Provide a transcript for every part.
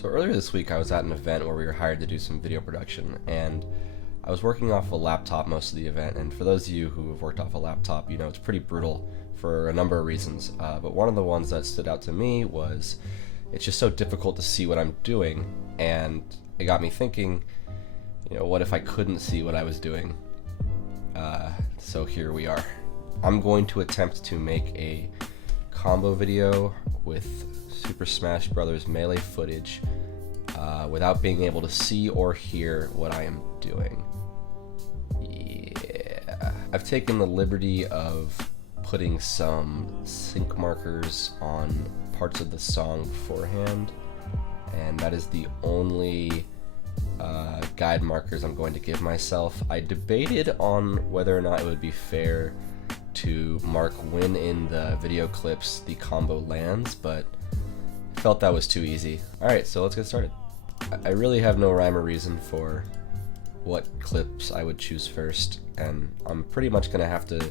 So earlier this week I was at an event where we were hired to do some video production, and I was working off a laptop most of the event. And for those of you who have worked off a laptop, you know it's pretty brutal for a number of reasons, but one of the ones that stood out to me was it's just so difficult to see what I'm doing, and it got me thinking, you know, what if I couldn't see what I was doing? So here we are. I'm going to attempt to make a combo video with Super Smash Bros. Melee footage without being able to see or hear what I am doing. Yeah. I've taken the liberty of putting some sync markers on parts of the song beforehand, and that is the only guide markers I'm going to give myself. I debated on whether or not it would be fair to mark when in the video clips the combo lands, but felt that was too easy. Alright, so let's get started. I really have no rhyme or reason for what clips I would choose first, and I'm pretty much gonna have to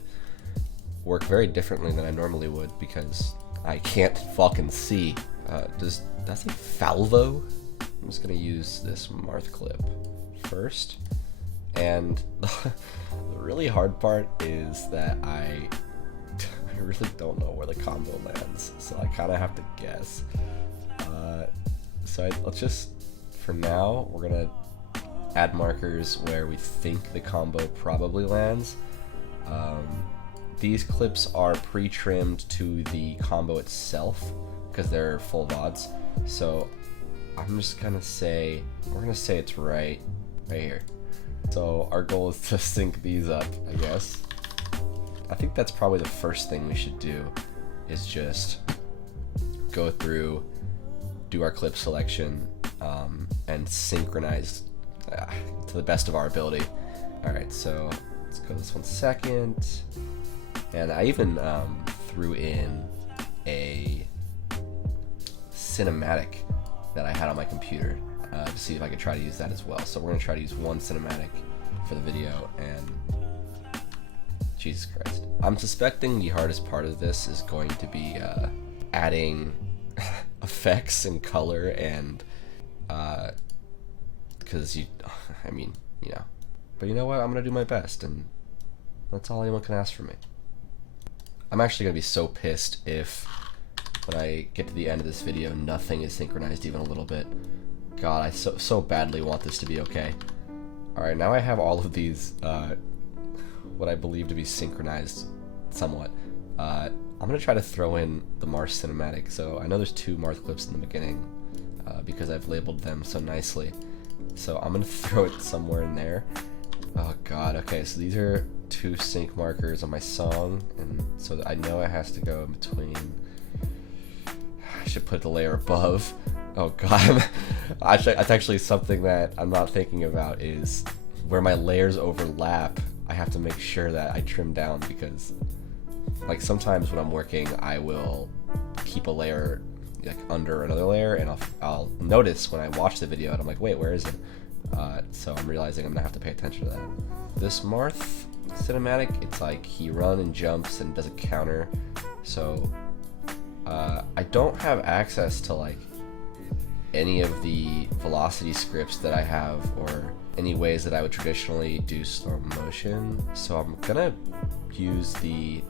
work very differently than I normally would because I can't fucking see. Does that say Falvo? I'm just gonna use this Marth clip first, and the really hard part is that I really don't know where the combo lands, so I kind of have to guess. Let's just, for now, we're gonna add markers where we think the combo probably lands. These clips are pre-trimmed to the combo itself because they're full VODs, so I'm just gonna say, we're gonna say it's right here. So our goal is to sync these up, I guess. I think that's probably the first thing we should do, is just go through, do our clip selection, and synchronize to the best of our ability. Alright, so let's go this one second. And I even threw in a cinematic that I had on my computer to see if I could try to use that as well. So we're going to try to use one cinematic for the video, and Jesus Christ. I'm suspecting the hardest part of this is going to be adding effects and color, and because I mean, you know. But you know what? I'm going to do my best, and that's all anyone can ask from me. I'm actually going to be so pissed if when I get to the end of this video nothing is synchronized even a little bit. God, I so badly want this to be okay. Alright, now I have all of these what I believe to be synchronized somewhat. I'm going to try to throw in the Marth cinematic. So I know there's two Marth clips in the beginning because I've labeled them so nicely. So I'm going to throw it somewhere in there. Oh god, okay, so these are two sync markers on my song, and so I know it has to go in between. I should put the layer above. Oh god, that's actually something that I'm not thinking about, is where my layers overlap, I have to make sure that I trim down, because like sometimes when I'm working I will keep a layer like under another layer, and I'll notice when I watch the video and I'm like, wait, where is it? So I'm realizing I'm gonna have to pay attention to that. This Marth cinematic, it's like he runs and jumps and does a counter, so I don't have access to like any of the velocity scripts that I have, or any ways that I would traditionally do slow motion, so I'm gonna use the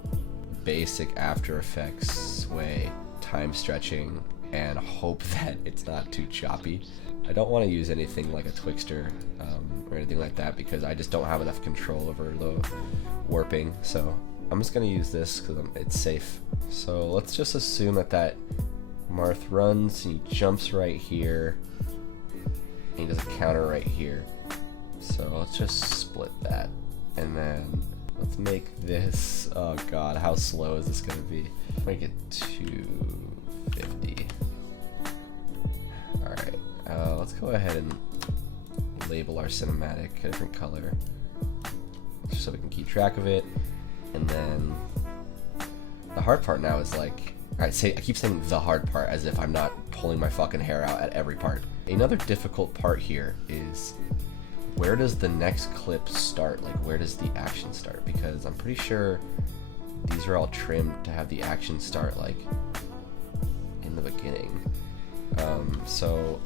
basic After Effects way, time stretching, and hope that it's not too choppy. I don't want to use anything like a Twixtor or anything like that, because I just don't have enough control over the warping, so I'm just going to use this because it's safe. So let's just assume that Marth runs, and he jumps right here, and he does a counter right here. So let's just split that, and then let's make this, oh god, how slow is this going to be? Make it 250. Alright, let's go ahead and label our cinematic a different color, just so we can keep track of it. And then the hard part now is like, I keep saying the hard part as if I'm not pulling my fucking hair out at every part. Another difficult part here is, where does the next clip start? Like, where does the action start? Because I'm pretty sure these are all trimmed to have the action start like in the beginning. So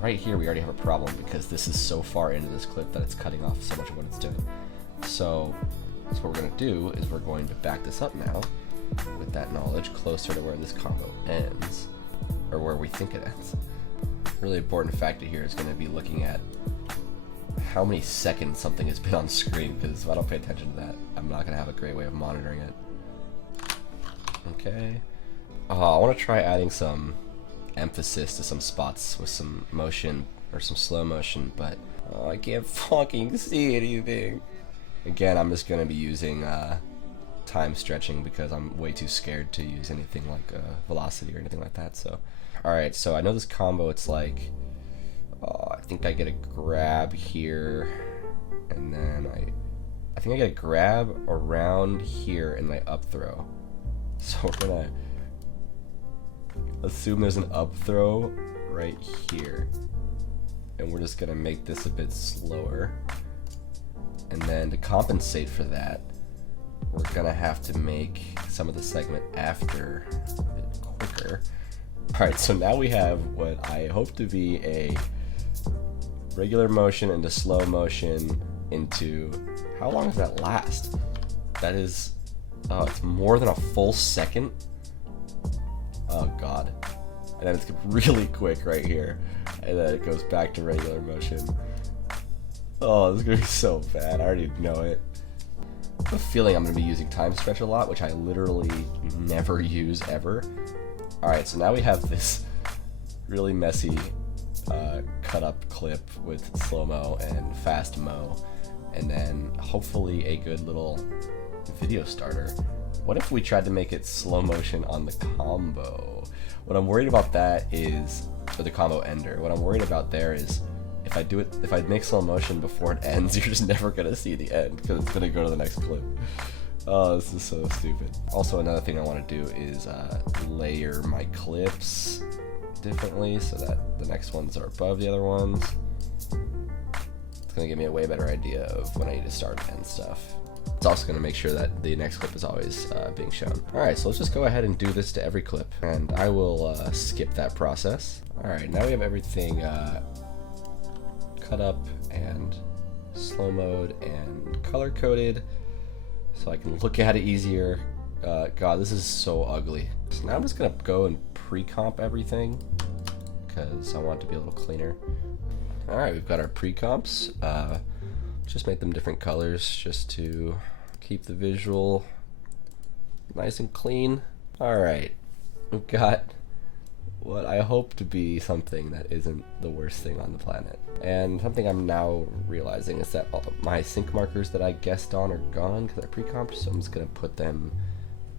right here we already have a problem because this is so far into this clip that it's cutting off so much of what it's doing. So what we're going to do is we're going to back this up now with that knowledge closer to where this combo ends, or where we think it ends. Really important factor here is going to be looking at how many seconds something has been on screen, because if I don't pay attention to that, I'm not going to have a great way of monitoring it. Okay. I want to try adding some emphasis to some spots with some motion or some slow motion, but I can't fucking see anything. Again, I'm just going to be using time stretching because I'm way too scared to use anything like velocity or anything like that. So, alright, so I know this combo, it's like, I think I get a grab here, and then I think I get a grab around here in my up throw. So we're gonna assume there's an up throw right here, and we're just gonna make this a bit slower. And then to compensate for that, we're gonna have to make some of the segment after a bit quicker. Alright, so now we have what I hope to be a regular motion into slow motion into, how long does that last? That is, it's more than a full second. Oh god. And then it's really quick right here, and then it goes back to regular motion. Oh, this is gonna be so bad. I already know it. I have a feeling I'm gonna be using time stretch a lot, which I literally never use ever. Alright, so now we have this really messy cut up clip with slow-mo and fast mo, and then hopefully a good little video starter. What if we tried to make it slow motion on the combo? What I'm worried about that is, or the combo ender, what I'm worried about there is if I make slow motion before it ends, you're just never gonna see the end because it's gonna go to the next clip. Oh, this is so stupid. Also, another thing I want to do is layer my clips differently so that the next ones are above the other ones. It's gonna give me a way better idea of when I need to start and end stuff. It's also gonna make sure that the next clip is always being shown. Alright, so let's just go ahead and do this to every clip, and I will skip that process. Alright, now we have everything cut up and slow mode and color coded, so I can look at it easier. God, this is so ugly. So now I'm just gonna go and pre-comp everything because I want it to be a little cleaner. Alright, we've got our pre-comps. Just make them different colors just to keep the visual nice and clean. Alright, we've got what I hope to be something that isn't the worst thing on the planet. And something I'm now realizing is that all my sync markers that I guessed on are gone because I pre-comped, so I'm just gonna put them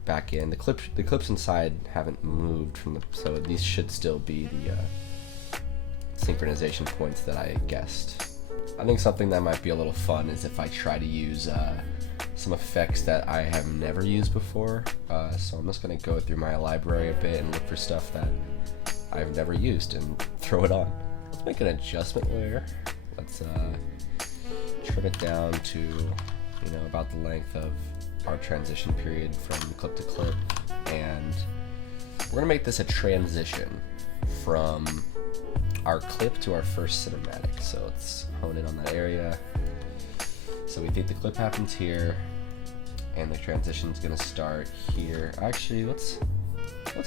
back in. The clips inside haven't moved from so these should still be the synchronization points that I guessed. I think something that might be a little fun is if I try to use some effects that I have never used before. So I'm just gonna go through my library a bit and look for stuff that I've never used and throw it on. Let's make an adjustment layer. Let's trim it down to, you know, about the length of our transition period from clip to clip, and we're gonna make this a transition from our clip to our first cinematic. So let's hone in on that area. So we think the clip happens here, and the transition's gonna start here. Actually, let's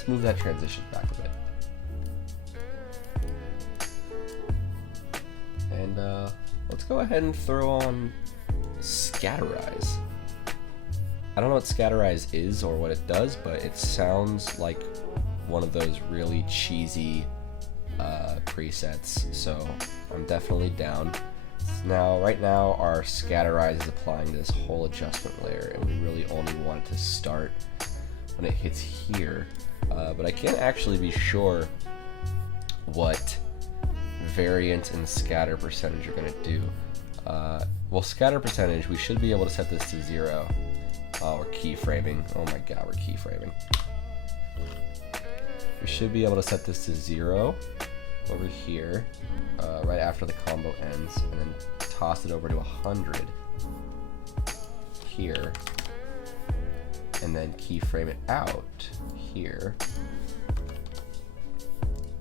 move that transition back a bit. And let's go ahead and throw on Scatterize. I don't know what Scatterize is or what it does, but it sounds like one of those really cheesy presets, so I'm definitely down. Now, right now, our Scatterize is applying to this whole adjustment layer, and we really only want it to start when it hits here, but I can't actually be sure what variant and scatter percentage are going to do. Well, scatter percentage, we should be able to set this to 0. We're keyframing. Oh my god, we're keyframing. We should be able to set this to 0 over here, right after the combo ends, and then toss it over to 100 here, and then keyframe it out here.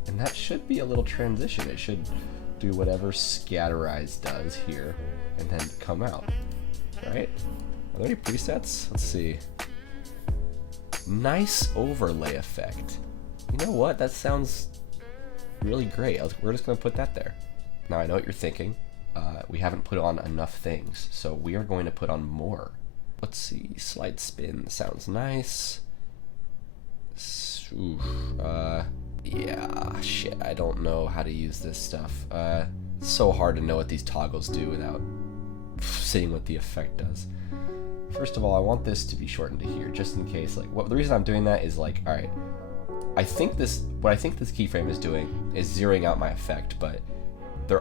And that should be a little transition. It should do whatever Scatterize does here and then come out, right? Are there any presets? Let's see. Nice overlay effect. You know what? That sounds really great. We're just gonna put that there. Now I know what you're thinking. We haven't put on enough things, so we are going to put on more. Let's see. Slide spin sounds nice. Oof, yeah, shit. I don't know how to use this stuff. It's so hard to know what these toggles do without seeing what the effect does. First of all, I want this to be shortened to here, just in case. Like, the reason I'm doing that is like, all right, what I think this keyframe is doing is zeroing out my effect, but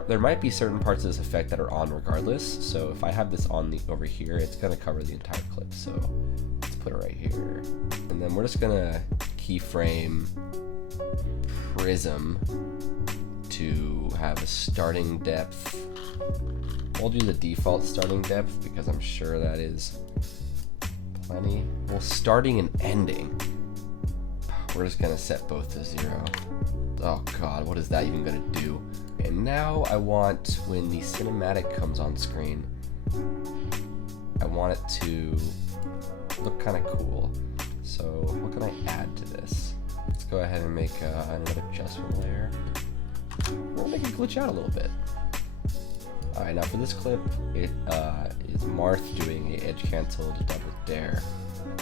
there might be certain parts of this effect that are on regardless. So if I have this on over here, it's gonna cover the entire clip. So let's put it right here, and then we're just gonna keyframe Prism to have a starting depth. We'll do the default starting depth because I'm sure that is plenty. Well, starting and ending, we're just gonna set both to 0. Oh god, what is that even gonna do? And now I want, when the cinematic comes on screen, I want it to look kind of cool. So what can I add to this? Let's go ahead and make another adjustment layer. We'll make it glitch out a little bit. Alright, now for this clip, it is Marth doing a edge canceled double dare.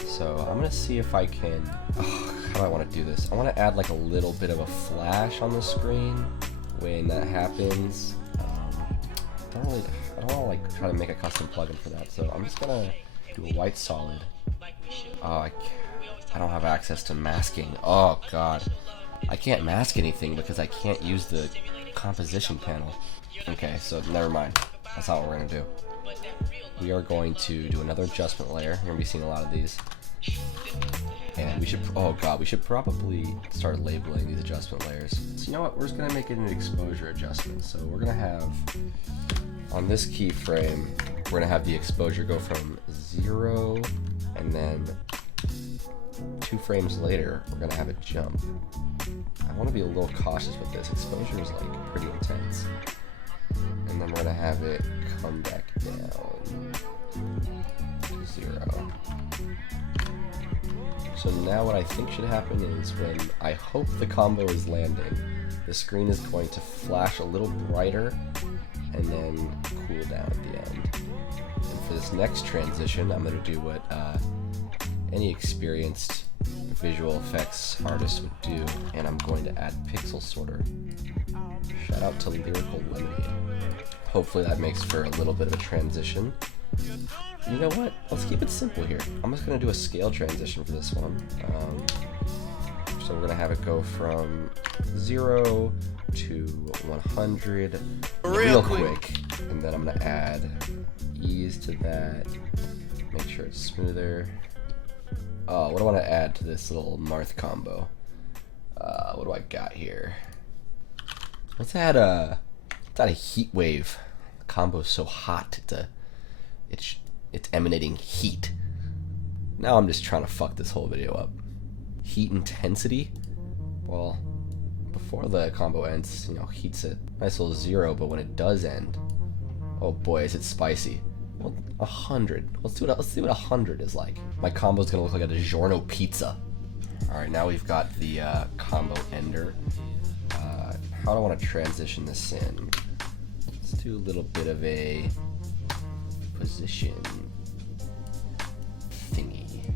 So I'm gonna see if I can, how do I want to do this? I want to add like a little bit of a flash on the screen when that happens. I don't want to like try to make a custom plugin for that, so I'm just gonna do a white solid. Oh, I don't have access to masking. Oh god, I can't mask anything because I can't use the composition panel. Okay, so never mind. That's not what we're gonna do. We are going to do another adjustment layer. You're gonna be seeing a lot of these. And we should, oh god, we should probably start labeling these adjustment layers. So you know what, we're just gonna make it an exposure adjustment. So we're gonna have, on this keyframe, we're gonna have the exposure go from 0, and then 2 frames later, we're gonna have it jump. I wanna be a little cautious with this. Exposure is like pretty intense. And then we're gonna have it come back down to 0. So now what I think should happen is when I hope the combo is landing, the screen is going to flash a little brighter and then cool down at the end. And for this next transition, I'm going to do what any experienced visual effects artist would do, and I'm going to add pixel sorter. Shout out to Lyrical Lemonade. Hopefully that makes for a little bit of a transition. You know what? Let's keep it simple here. I'm just going to do a scale transition for this one. So we're going to have it go from 0 to 100 real quick. And then I'm going to add ease to that. Make sure it's smoother. What do I want to add to this little Marth combo? What do I got here? Let's add a heat wave. The combo's so hot. It's emanating heat. Now I'm just trying to fuck this whole video up. Heat intensity? Well, before the combo ends, you know, heat's at nice little 0, but when it does end, oh boy, is it spicy. Well, 100. Let's see what 100 is like. My combo's gonna look like a DiGiorno pizza. Alright, now we've got the combo ender. How do I want to transition this in? Let's do a little bit of a position thingy.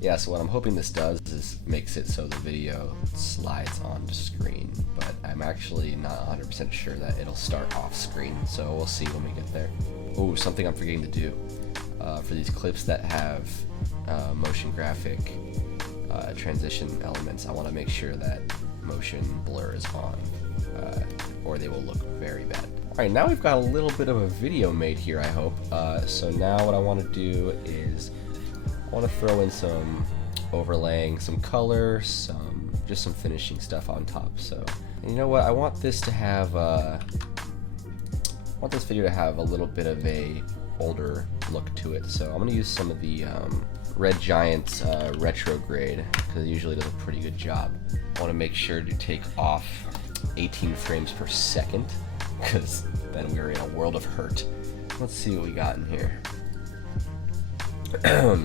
Yeah, so what I'm hoping this does is makes it so the video slides onto screen, but I'm actually not 100% sure that it'll start off screen, so we'll see when we get there. Oh, something I'm forgetting to do. For these clips that have motion graphic transition elements, I want to make sure that motion blur is on, or they will look very bad. Alright, now we've got a little bit of a video made here, I hope. So now what I want to do is I want to throw in some overlaying, some color, just some finishing stuff on top. So, and you know what? I want this to have I want this video to have a little bit of a older look to it. So I'm going to use some of the Red Giant's retrograde, because it usually does a pretty good job. I want to make sure to take off 18 frames per second, because then we're in a world of hurt. Let's see what we got in here.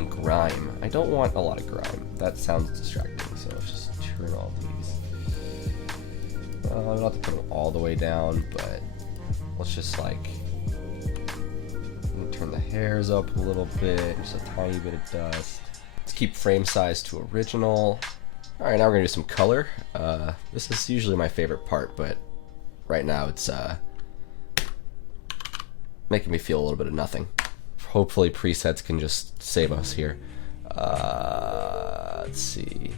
Grime. I don't want a lot of grime. That sounds distracting, so let's just turn all these. I don't have to put them all the way down, but let's just like turn the hairs up a little bit, just a tiny bit of dust. Let's keep frame size to original. Alright, now we're gonna do some color. This is usually my favorite part, but right now it's making me feel a little bit of nothing. Hopefully presets can just save us here. Let's see.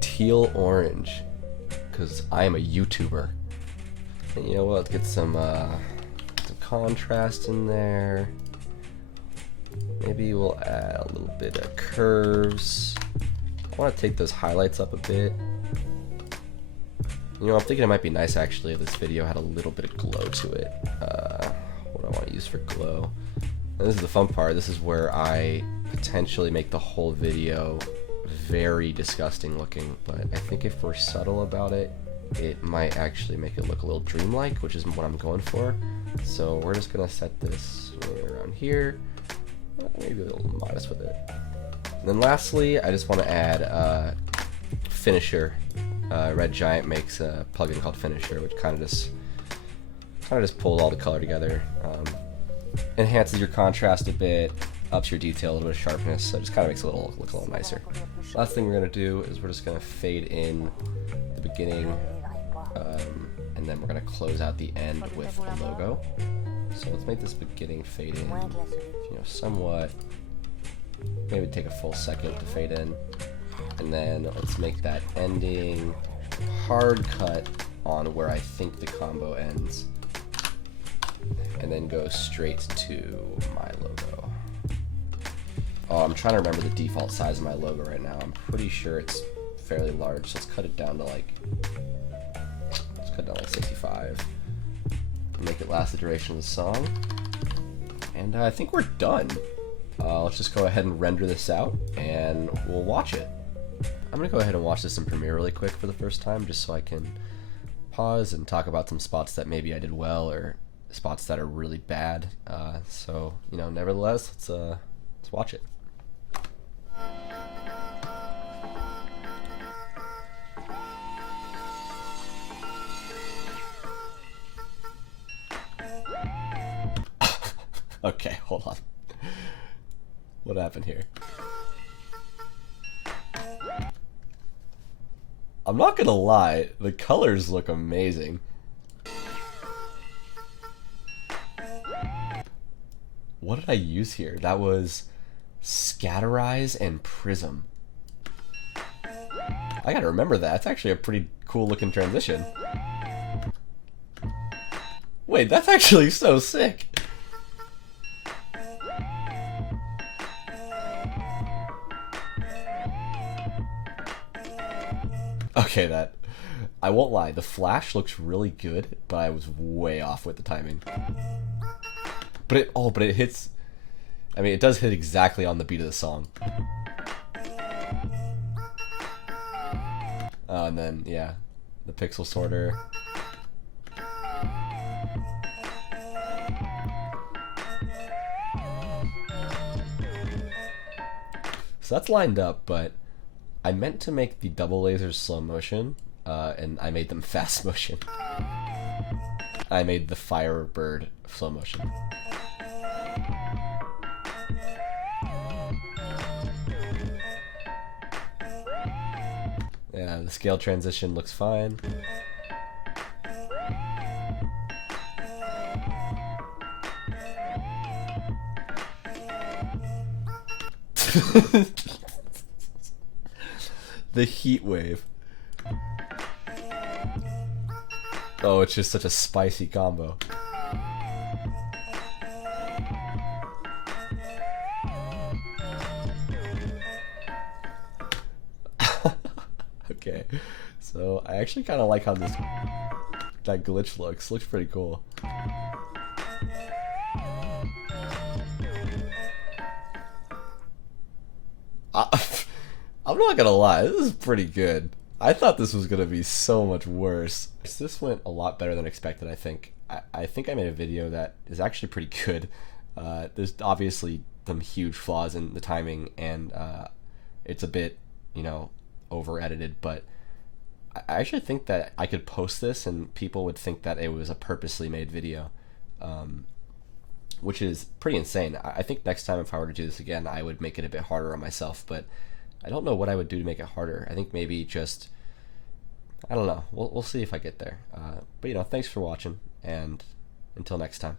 Teal orange, because I am a YouTuber. And you know what, let's get some contrast in there. Maybe we'll add a little bit of curves. I want to take those highlights up a bit. You know, I'm thinking it might be nice actually if this video had a little bit of glow to it. What do I want to use for glow? And this is the fun part. This is where I potentially make the whole video very disgusting looking, but I think if we're subtle about it, it might actually make it look a little dreamlike, which is what I'm going for. So we're just gonna set this around here, maybe a little modest with it. And then lastly, I just want to add Finisher. Red Giant makes a plugin called Finisher, which kind of just pulls all the color together, enhances your contrast a bit, ups your detail, a little bit of sharpness, so it just kind of makes it look a little nicer. Last thing we're gonna do is we're just gonna fade in the beginning. And then we're going to close out the end with the logo. So let's make this beginning fade in, you know, somewhat. Maybe take a full second to fade in. And then let's make that ending hard cut on where I think the combo ends. And then go straight to my logo. Oh, I'm trying to remember the default size of my logo right now. I'm pretty sure it's fairly large, so let's cut it down to like 65. Make it last the duration of the song. And I think we're done. Let's just go ahead and render this out and we'll watch it. I'm gonna go ahead and watch this in Premiere really quick for the first time, just so I can pause and talk about some spots that maybe I did well or spots that are really bad. So, you know, nevertheless, let's watch it. Okay, hold on. What happened here? I'm not gonna lie, the colors look amazing. What did I use here? That was Scatterize and Prism. I gotta remember that. It's actually a pretty cool looking transition. Wait, that's actually so sick. Okay, that, I won't lie, the flash looks really good, but I was way off with the timing. But it hits, I mean, it does hit exactly on the beat of the song. And then, yeah, the pixel sorter. So that's lined up, but I meant to make the double lasers slow motion, and I made them fast motion. I made the Firebird slow motion. Yeah, the scale transition looks fine. The heat wave. Oh, it's just such a spicy combo. Okay, so I actually kind of like how that glitch looks. Looks pretty cool. I'm not gonna lie, this is pretty good. I thought this was gonna be so much worse. This went a lot better than expected, I think. I think I made a video that is actually pretty good. There's obviously some huge flaws in the timing, and it's a bit, over edited, but I actually think that I could post this and people would think that it was a purposely made video, which is pretty insane. I think next time if I were to do this again, I would make it a bit harder on myself, but I don't know what I would do to make it harder. I think maybe just, I don't know. We'll see if I get there. But thanks for watching, and until next time.